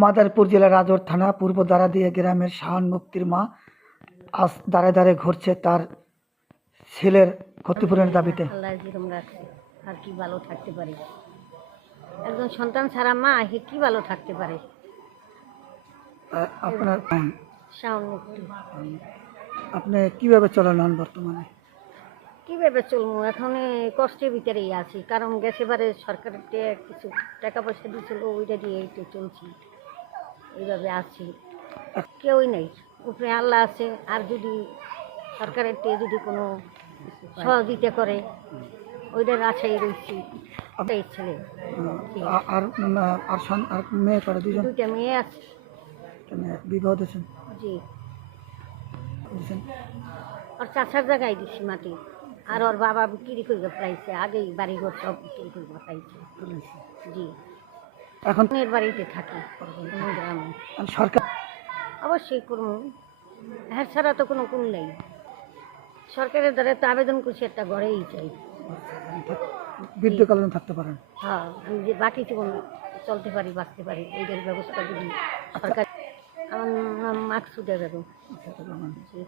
মাদারপুর জেলার রাজর থানা পূর্ব দারাদিয়া গ্রামের শাহান মুক্তির মা আজ দাঁড়ে দাঁড়ে ঘুরছে তার ছেলের ক্ষতিপূরণের দাবিতে। আর কি ভালো থাকতে পারে। একজন সন্তান ছাড়া মা হে কি ভালো থাকতে পারে? আপনার শাওন মুক্তি। আপনি কীভাবে চলেন বর্তমানে? কীভাবে চলবো? এখন কষ্টের ভিতরেই আছি। কারণ গেছেবারে সরকারের কিছু টাকা পয়সা দিয়েছিল ওইটা দিয়ে তো চলছি। এইভাবে আছি। কেউই নেই। উপরে আল্লাহ আছে আর যদি সরকারের থেকে যদি কোনো সহযোগিতা করে ওইটার আশাই রয়েছি। এই ছেলে। আর আর আর মেয়ে করে দুজন দুইটা মেয়ে আছে। বিবাহ দিয়েছেন? জি। আর চাষার জায়গায় দিচ্ছি মাটি। আর ওর বাবা বিক্রি করে পাইছে। আগেই বাড়িঘর সব বিক্রি করে পাইছে। জি। এখন মেয়ের বাড়িতে থাকি গ্রামে। সরকার অবশ্যই করব। হ্যাঁ ছাড়া তো কোনো কোন নেই। সরকারের দ্বারা তো আবেদন করছি একটা ঘরেই চাই। বৃদ্ধকালীন থাকতে পারেন হ্যাঁ আমি যে বাকি জীবন চলতে পারি বাঁচতে পারি এইটার ব্যবস্থা যদি সরকার আমার মাকসুদা বেগম। জি।